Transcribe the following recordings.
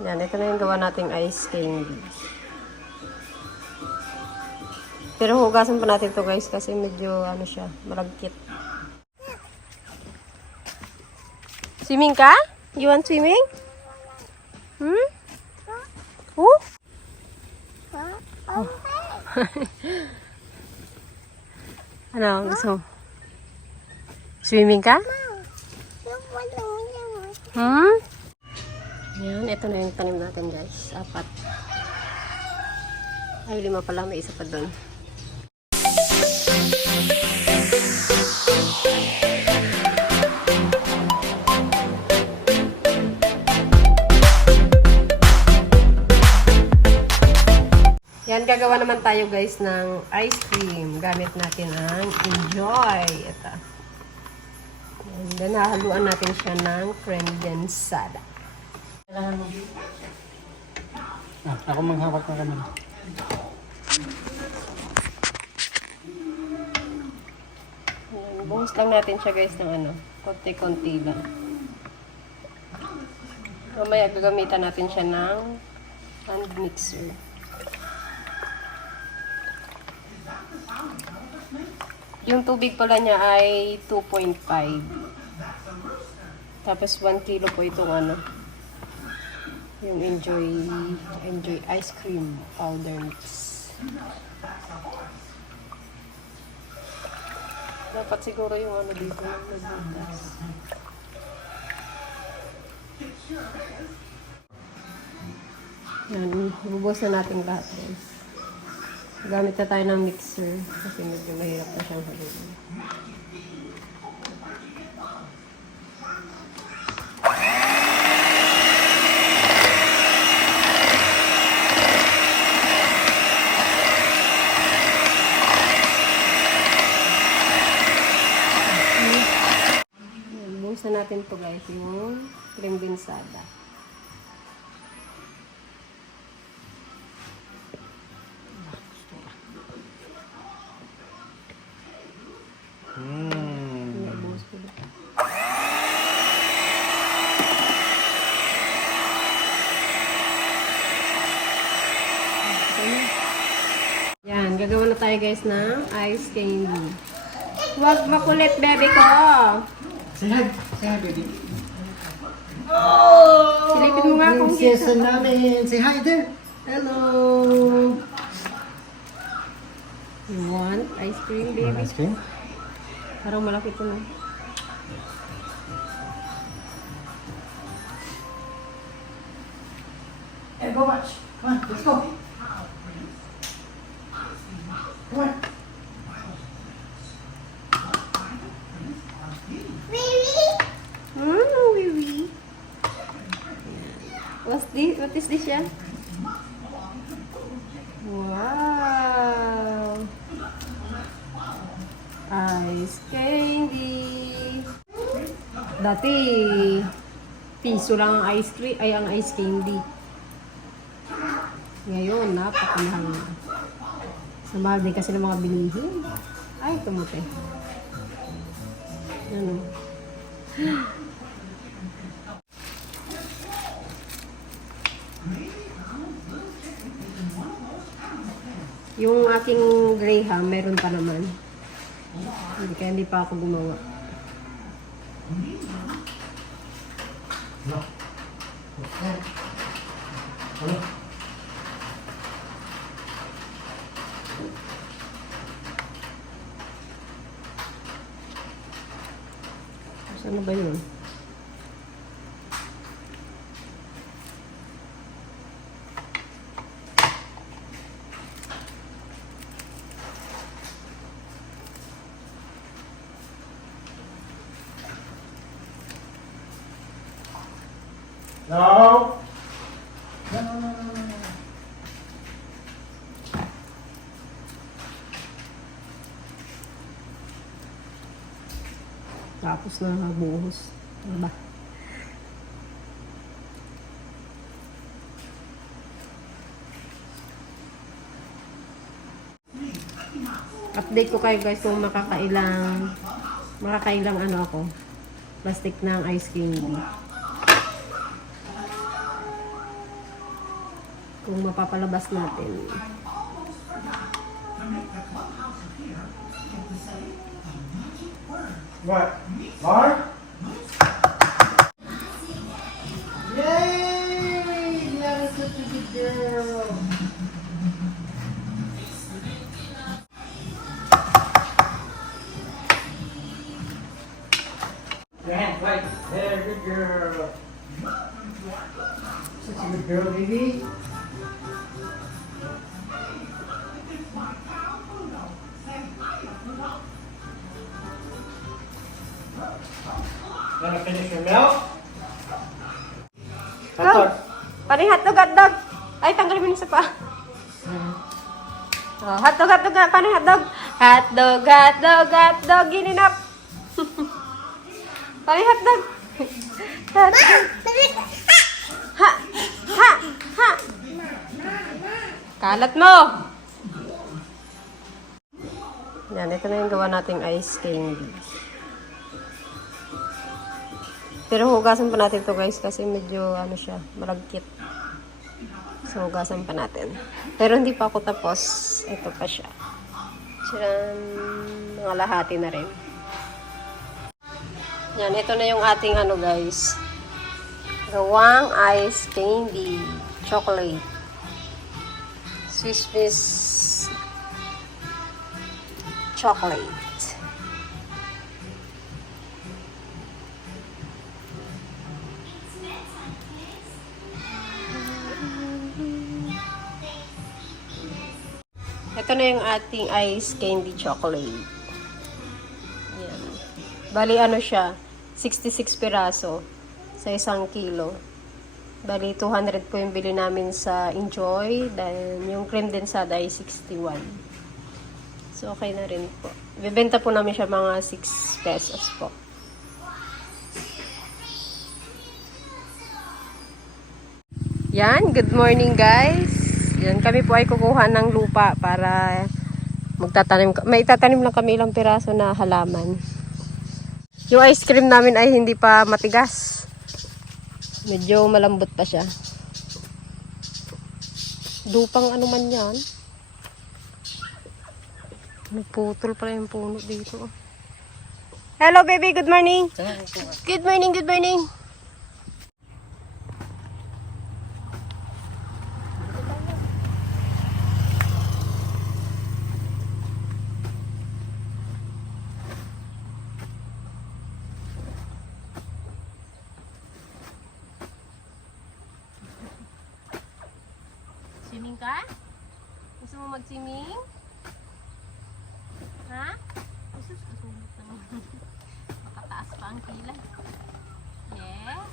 Yan, ito na yung gawa nating ice candy. Pero hugasan pa natin to guys kasi medyo ano siya, malagkit. Swimming ka? You want swimming? Hmm? Oh? Oh. Ano, gusto mo? Swimming ka? Hmm? Yan, ito na yung tanim natin guys. 4. Ay, 5 pala. May isa pa doon. Yan, gagawa naman tayo guys ng ice cream. Gamit natin ang Enjoy. Ito. And then, hahaluan natin siya ng creme densada. Ako manghawak na kami. Buhos lang natin siya guys ng ano, konti-konti lang. Mamaya gagamitan natin siya ng hand mixer. Yung tubig pala niya ay 2.5. Tapos 1 kilo po itong ano, yung Enjoy ice cream powder mix. Dapat siguro yung ano dito nagbutas. Yan, ibubuhos na natin lahat guys. Gamit na tayo ng mixer kasi medyo mahirap na siyang haluin. Buhos na natin ito guys, yung creme densada. Yan, gagawa na tayo guys ng ice candy. Huwag makulit, baby ko! Say hi, baby. Silipin mo nga kung Prinsesa namin. Say hi there. Hello. You want ice cream, baby? Ice cream? Parang malaki ito na. Hey, go watch. Come on, let's go. Come on. Wee. What is this yan? Wow! Ice candy! Dati, piso lang ang ice cream, ay ang ice candy. Ngayon, napakamahal na. Samahal din kasi ng mga bilihin. Ay, tumuti. Ano? Yung aking Graham, meron pa naman. Hindi pa ako gumawa. Saan ba yun? No. No. Tapos na buhos. Ano ba? Update ko kayo guys kung makakailang ano ako. Plastic ng ice candy. kung mapapalabas natin. What? Mark? Yay! That is such a good girl. Your hand, right there, good girl. Such a good girl, baby. Wanna finish your milk? Go! Paring hotdog. Ay, tanggalin mo yung isa pa. Oh, hotdog. Paring hotdog. Hotdog. Gininap. Paring hotdog. Hotdog. Ha. Kalat mo. Yan, ito na yung gawa nating ice candy. Pero hugasan pa natin to guys kasi medyo ano siya, malagkit. So hugasan pa natin. Pero hindi pa ako tapos. Ito pa siya. Diyan, mga lahati na rin. Yan, ito na yung ating ano guys. Gawang ice candy. Chocolate. Swiss Miss chocolate. Ito na yung ating ice candy chocolate. Yan. Bali ano siya, 66 piraso sa 1 kilo. Bali 200 po yung bili namin sa Enjoy. Then yung cream densada ay 61. So okay na rin po. Bibenta po namin siya mga 6 pesos po. Yan, good morning guys. Yan, kami po ay kukuha ng lupa para magtatanim. May itatanim lang kami ilang piraso na halaman. Yung ice cream namin ay hindi pa matigas. Medyo malambot pa siya. Lupang ano man yan. Naputol pala yung puno dito. Hello baby, good morning. Good morning. Swimming ka? Gusto mo mag-swimming? Ha? Gusto mo makataas pa ang kilay. Yes?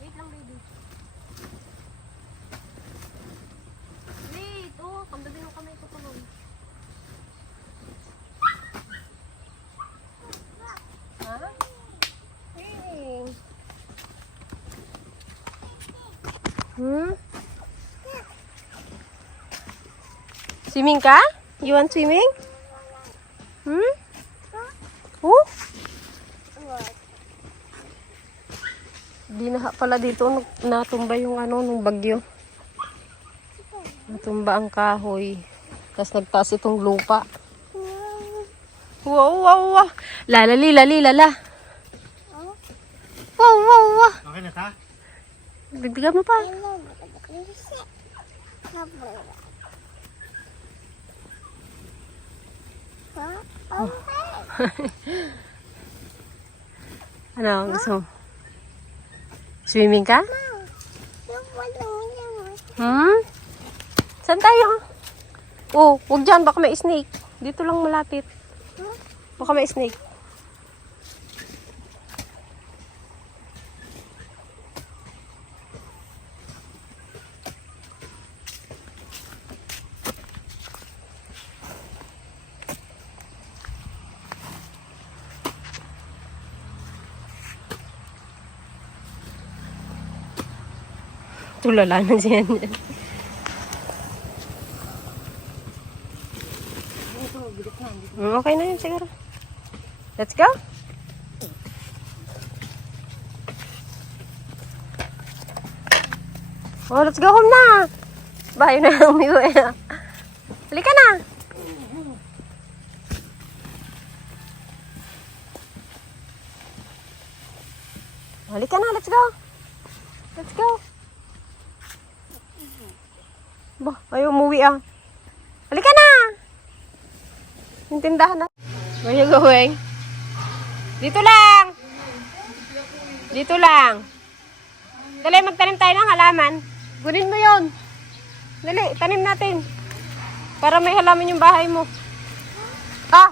Wait lang baby. Wait! Oh, kambagin mo kamay ko tuloy. Ha? Hey! Swimming ka? You want swimming? Oh? Binaha pala dito. Natumba yung ano, nung bagyo. Natumba ang kahoy. Tapos nagtaas itong lupa. Wow. Lala. Wow. Okay na ta? Bigyan mo pa. Oh. Ano gusto mo? Swimming ka? Saan tayo? Oh, huwag dyan. Baka may snake. Dito lang malapit. Baka may snake. Tulala na siya. Okay na yun siguro. Let's go. Oh, let's go home na. Bahay na lang umiwi. Halika na. Halika na, let's go. Let's go. Bah, ayaw umuwi ah. Halika na. Yung tindahan na. Where you going? Dito lang. Dito lang. Dali, magtanim tayo ng halaman. Gunin mo yon. Dali, tanim natin. Para may halaman yung bahay mo. Ah!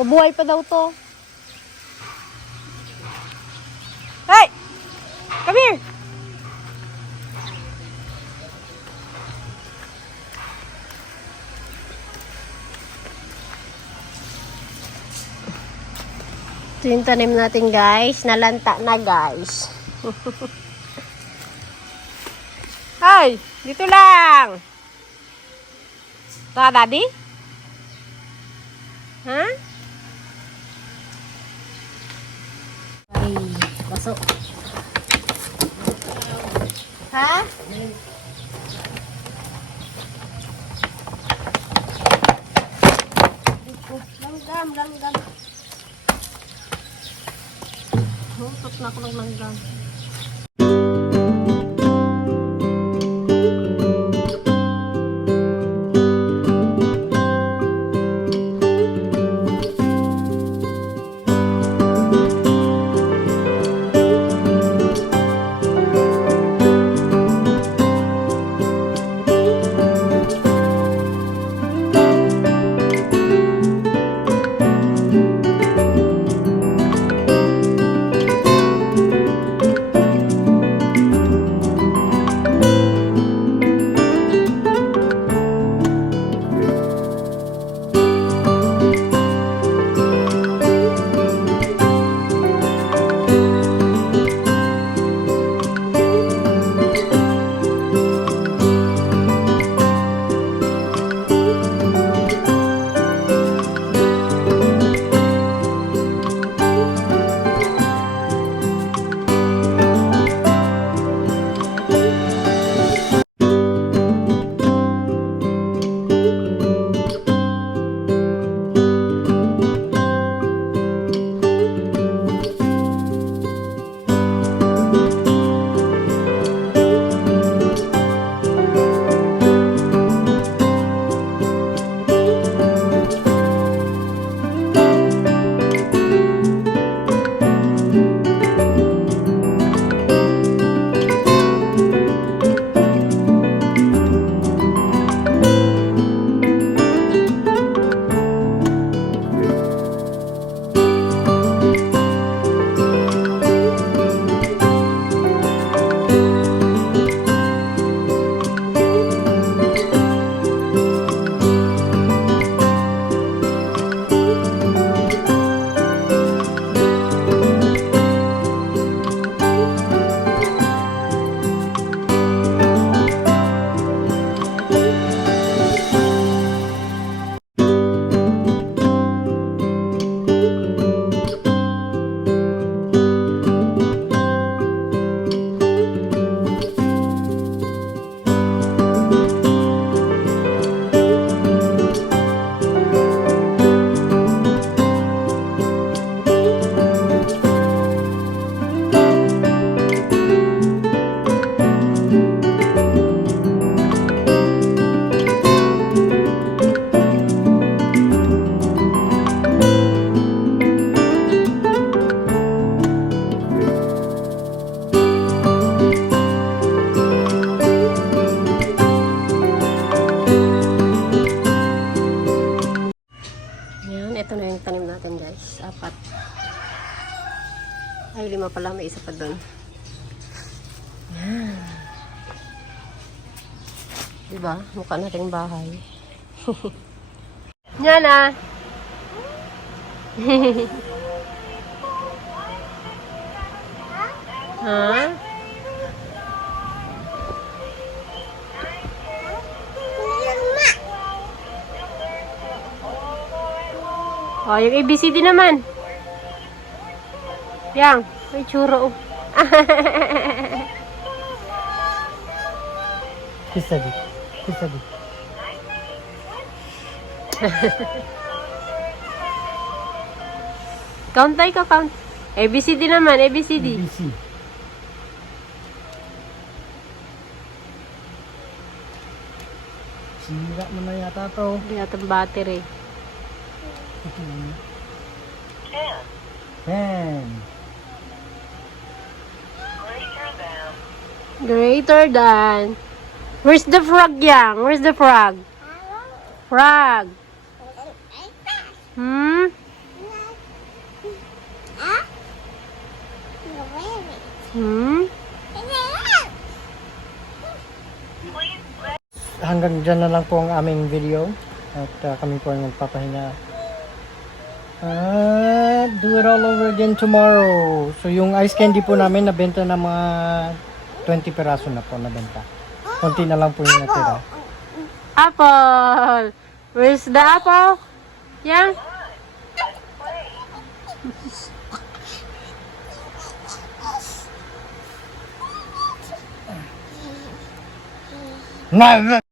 Mabuhay pa daw to. Hey! Come here! Ito yung tanim natin guys. Nalanta na guys. Ay! Dito lang! Ito ka daddy? Ha? Ay, baso. Ha? Langgam, langgam. Hutot na ako ng langgam. Ito na yung tanim natin guys. 4. Ay, 5 pala. May isa pa doon. Yan. Diba? Mukha nating bahay. Yan ah. Ha? Oh, yung ABCD naman. Yang, may churro. Kisadi. Kisadi. Count tayo ka, count. ABCD naman, ABCD. BC. Sira mo na yata to. Hindi atong battery. 10. Greater than. Where's the frog, Yang? Where's the frog? Frog. Hmm? Hmm? Hanggang dyan na lang po ang aming video. At kami po ay magpapahinga. Do it all over again tomorrow. So yung ice candy po namin nabenta na mga 20 peraso na po nabenta. Konti na lang po yung natira. Apple. Where's the apple? Yang? No!